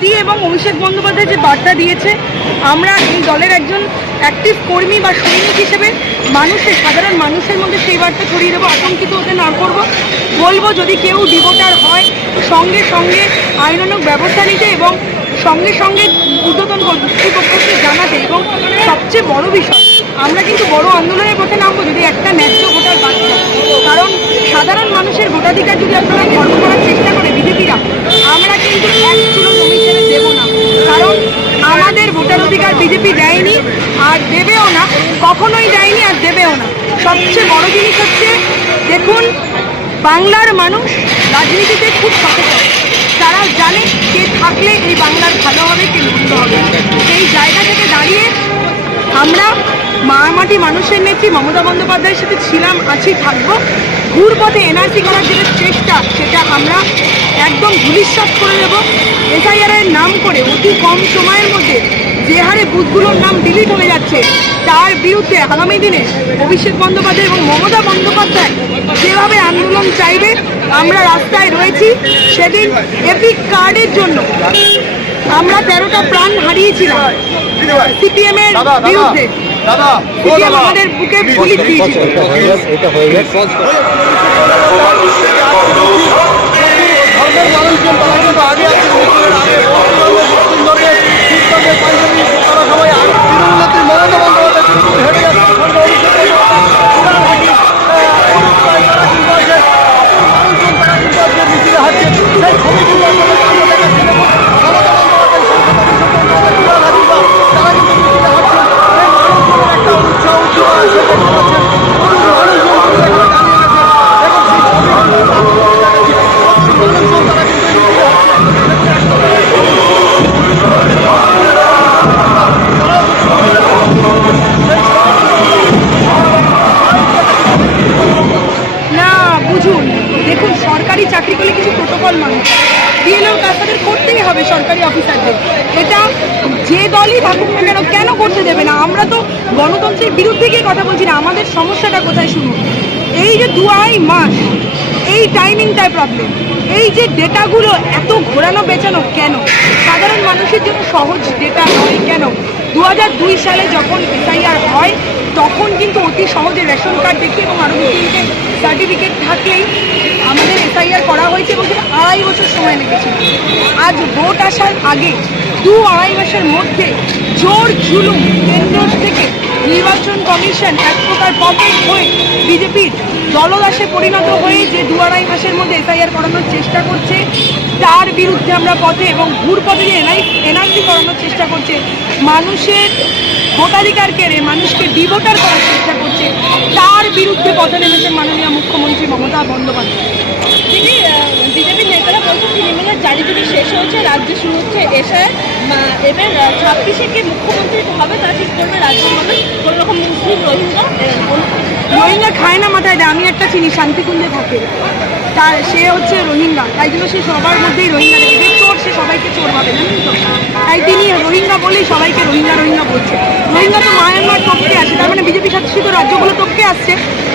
দিদি এবং অভিষেক বন্দ্যোপাধ্যায় যে বার্তা দিয়েছে, আমরা এই দলের একজন অ্যাক্টিভ কর্মী বা সৈনিক হিসেবে সাধারণ মানুষের মধ্যে সেই বার্তা ছড়িয়ে দেবো। আতঙ্কিত হতে না করবো, বলবো যদি কেউ ডিভোটার হয় সঙ্গে সঙ্গে আইনানুগ ব্যবস্থা নিতে এবং সঙ্গে সঙ্গে ঊর্ধ্বতন কর্তৃপক্ষকে জানাতে। এবং সবচেয়ে বড় বিষয়, আমরা কিন্তু বড় আন্দোলনের পথে নামবো যদি একটা ন্যায্য ভোটার বাঁচে। কারণ সাধারণ মানুষের ভোটাধিকার যদি আপনারা খর্ব করার চেষ্টা করে বিজেপিরা, আমরা কিন্তু এক চুলো জমি ছেড়ে দেবো না। কারণ আমাদের ভোটার অধিকার বিজেপি দেয়নি আর দেবেও না, কখনোই দেয়নি আর দেবেও না। সবচেয়ে বড় জিনিস হচ্ছে, দেখুন, বাংলার মানুষ রাজনীতিতে খুব সচেতন। তারা জানে কে থাকলে এই বাংলার ভালো হবে, কে মন্দ হবে। এই জায়গা থেকে দাঁড়িয়ে আমরা মাটি মানুষের নেত্রী মমতা বন্দ্যোপাধ্যায়ের সাথে ছিলাম, আছি, থাকবো। ঘুরপথে এনআরসি করার যে চেষ্টা, সেটা আমরা একদম ধূলিসাৎ করে দেব। এসআইআর নাম করে অতি কম সময়ের মধ্যে যে হারে বুথগুলোর নাম ডিলিট হয়ে যাচ্ছে, তার বিরুদ্ধে আগামী দিনে অভিষেক বন্দ্যোপাধ্যায় এবং মমতা বন্দ্যোপাধ্যায় যেভাবে আন্দোলন চাইবে, আমরা রাস্তায় রয়েছি। সেদিন এপিক কার্ডের জন্য আমরা 13টা প্রাণ হারিয়েছিলাম সিপিএম এর বিরুদ্ধে। সিপিএম আমাদের বুকে গুলি দিয়েছিল। দেখুন, সরকারি চাকরি করলে কিছু প্রোটোকল মানে বিএলওর কাজ তাদের করতেই হবে সরকারি অফিসারদের। এটা যে দলই থাকুক না কেন, কেন করতে দেবে না? আমরা তো গণতন্ত্রের বিরুদ্ধে গিয়ে কথা বলছি না। আমাদের সমস্যাটা কোথায় শুনুন। এই যে 2 মাস, এই টাইমিংটাই প্রবলেম। এই যে ডেটাগুলো এত ঘোরানো বেচানো কেন? সাধারণ মানুষের জন্য সহজ ডেটা নয় কেন? 2002 সালে যখন এসআইআর হয়, তখন কিন্তু অতি সহজে রেশন কার্ড দেখে এবং আরও 2-3টে সার্টিফিকেট থাকলেই আমাদের এসআইআর করা হয়েছে এবং সেটা 2.5 বছর সময় লেগেছিল। আজ ভোট আসার আগে 2-2.5 মাসের মধ্যে জোর জুলুম কেন্দ্র থেকে নির্বাচন কমিশন এক প্রকার পকেট হয়ে বিজেপির দলদাসে পরিণত হয়ে যে 2-2.5 মাসের মধ্যে এসআইআর করানোর চেষ্টা করছে, তার বিরুদ্ধে আমরা পথে এবং ঘুরপথে যে এনআরসি করানোর চেষ্টা করছে, মানুষের ভোটাধিকার কেড়ে মানুষকে ডিভোটার করার চেষ্টা করছে, তার বিরুদ্ধে পথে নেমেছেন মাননীয় মুখ্যমন্ত্রী মমতা বন্দ্যোপাধ্যায়। বিজেপির নেতারা বলছেন তৃণমূলের জারি যদি শেষ হয়েছে, রাজ্যে শুরু হচ্ছে এসআইআর। এবার 26-এ কে মুখ্যমন্ত্রী হবে তা ঠিক করবে রাজ্যের মানুষ। কোনো রকম মুসলিম রোহিঙ্গা খায় না মাথায় দেয়। আমি একটা চিনি, শান্তিকুঞ্জে থাকে, তার সে হচ্ছে রোহিঙ্গা, তাই জন্য সে সবার মধ্যেই রোহিঙ্গা দেখে। যে চোর, সে সবাইকে চোর ভাবে, জানেন তো? তাই তিনি রোহিঙ্গা বলেই সবাইকে রোহিঙ্গা রোহিঙ্গা বলছে। রোহিঙ্গা তো মায়ানমার টপকে আসে, তার মানে বিজেপি শাসিত রাজ্যগুলো টপকে আসছে।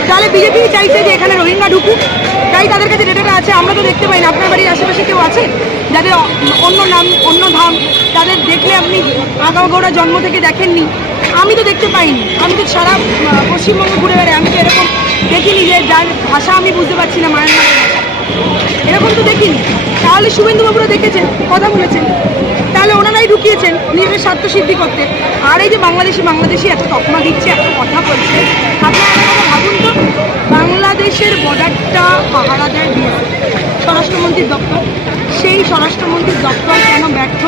তাহলে বিজেপি চাইছে যে এখানে রোহিঙ্গা ঢুকুক, তাই তাদের কাছে ডেটাটা আছে। আমরা তো দেখতে পাই না। আপনার বাড়ির আশেপাশে কেউ আছে যাদের অন্য নাম, অন্য ধাম, তাদের দেখলে আপনি আগাগোড়া জন্ম থেকে দেখেননি? আমি তো দেখতে পাইনি। আমি তো সারা পশ্চিমবঙ্গ ঘুরে বেড়াই, আমি তো এরকম দেখিনি যে যার ভাষা আমি বুঝতে পারছি না মায়ানমারের ভাষা, এরকম তো দেখিনি। তাহলে শুভেন্দুবাবুরা দেখেছেন, কথা বলেছেন, তাহলে ওনারাই ঢুকিয়েছেন নিজেদের স্বার্থ সিদ্ধি করতে। আর এই যে বাংলাদেশি এত তকমা দিচ্ছে, এত কথা বলছে, আপনারা ভাবুন তো, বাংলাদেশের বর্ডারটা পাহারা দেয় স্বরাষ্ট্রমন্ত্রীর দপ্তর। সেই স্বরাষ্ট্রমন্ত্রীর দপ্তর কেন ব্যর্থ?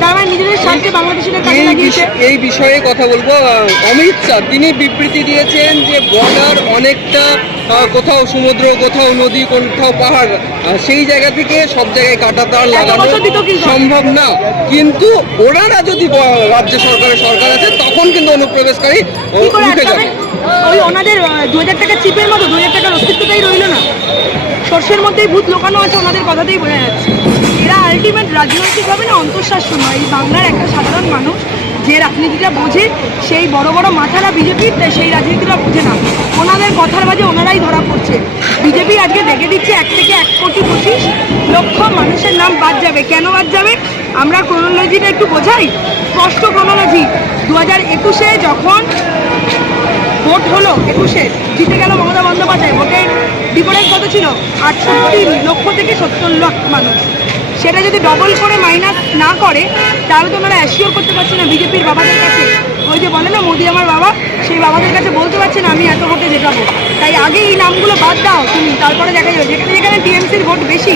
তার মানে নিজেদের স্বার্থে বাংলাদেশিরা কাজে লাগিয়েছে। এই বিষয়ে কথা বলবো। অমিত শাহ তিনি বিবৃতি দিয়েছেন যে বর্ডার অনেকটা, কোথাও সমুদ্র, কোথাও নদী, কোথাও পাহাড়, সেই জায়গা থেকে সব জায়গায় কাঁটাতার লাগানো সম্ভব না। কিন্তু ওনারা যদি রাজ্য সরকার আছে, তখন কিন্তু অনুপ্রবেশকারী ঢুকে যাবে। ওই ওনাদের 2000 টাকা চিপের মতো 2000 টাকার অস্তিত্বটাই রইল না। সর্ষের মধ্যেই ভূত লোকানো আছে, ওনাদের কথাতেই বোঝা যাচ্ছে। এরা আলটিমেট রাজনৈতিকভাবে না অন্তঃশাসন নয়। এই বাংলার একটা সাধারণ মানুষ যে রাজনীতিটা বোঝে, সেই বড় বড় মাথারা বিজেপির, সেই রাজনীতিটা বোঝে না। ওনাদের কথার মাঝে ওনারাই ধরা পড়ছে। বিজেপি আজকে দেখে দিচ্ছে 1 থেকে 1.25 কোটি মানুষের নাম বাদ যাবে। কেন বাদ যাবে? আমরা ক্রোনোলজিটা একটু বোঝাই, স্পষ্ট ক্রোনোলজি। 2021-এ যখন ভোট হলো, 21-এ জিতে গেল মমতা বন্দ্যোপাধ্যায়, ভোটের ডিফারেন্স কত ছিল? 68 লক্ষ থেকে 70 লাখ মানুষ। সেটা যদি ডবল করে মাইনাস না করে তাহলে তো ওনারা অ্যাসিওর করতে পারছে না বিজেপির বাবাদের কাছে, ওই যে বলে না মোদি আমার বাবা, সেই বাবাদের কাছে বলতে পারছে না আমি এত ভোটে জেতাবো। তাই আগে এই নামগুলো বাদ দাও তুমি, তারপরে দেখা যাবে যেখানে যেখানে টিএমসির ভোট বেশি,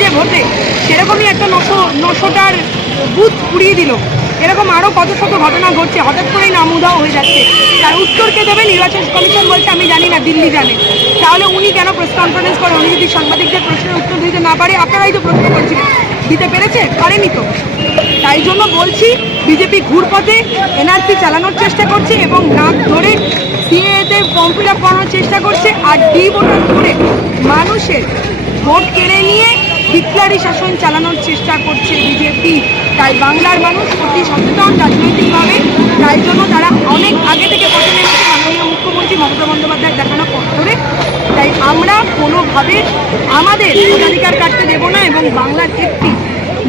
যে ভোটে সেরকমই একটা 900টার বুথ পুড়িয়ে দিল। এরকম আরও কত শত ঘটনা ঘটছে, হঠাৎ করেই নাম উধাও হয়ে যাচ্ছে। তার উত্তর কে দেবে? নির্বাচন কমিশন বলছে আমি জানি না, দিল্লি জানে। তাহলে উনি কেন প্রেস কনফারেন্স করে? উনি যদি সাংবাদিকদের প্রশ্নের উত্তর দিতে না পারে, আপনারাই তো প্রশ্ন করছিলেন, দিতে পেরেছে? পারেনি তো। তাই জন্য বলছি বিজেপি ঘুরপথে এনআরসি চালানোর চেষ্টা করছে এবং নাক ধরে সিএতে ফর্ম ফিল আপ করানোর চেষ্টা করছে, আর ডি ভোটার করে মানুষের ভোট কেড়ে নিয়ে হিটলারি শাসন চালানোর চেষ্টা করছে বিজেপি। তাই বাংলার মানুষ অতি সচেতন রাজনৈতিকভাবে, তাই জন্য তারা অনেক আগে থেকে পথে নেমেছে মাননীয় মুখ্যমন্ত্রী মমতা বন্দ্যোপাধ্যায়ের দেখানো পথ ধরে। তাই আমরা কোনোভাবে আমাদের ভোটাধিকার কাটতে দেব না, এবং বাংলার একটি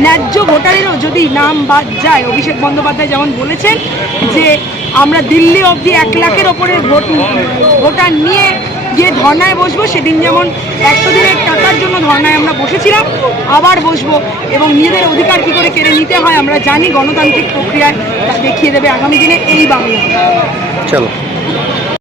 ন্যায্য ভোটারেরও যদি নাম বাদ যায়, অভিষেক বন্দ্যোপাধ্যায় যেমন বলেছেন যে আমরা দিল্লি অবধি 1 লাখের ওপরে ভোটার নিয়ে গিয়ে ধর্নায় বসবো, সেদিন যেমন 100 দিনের টাকার জন্য ধর্নায় আমরা বসেছিলাম, আবার বসবো, এবং নিজেদের অধিকার কী করে কেড়ে নিতে হয় আমরা জানি। গণতান্ত্রিক প্রক্রিয়ায় তা দেখিয়ে দেবে আগামী দিনে এই বাংলা। চলো।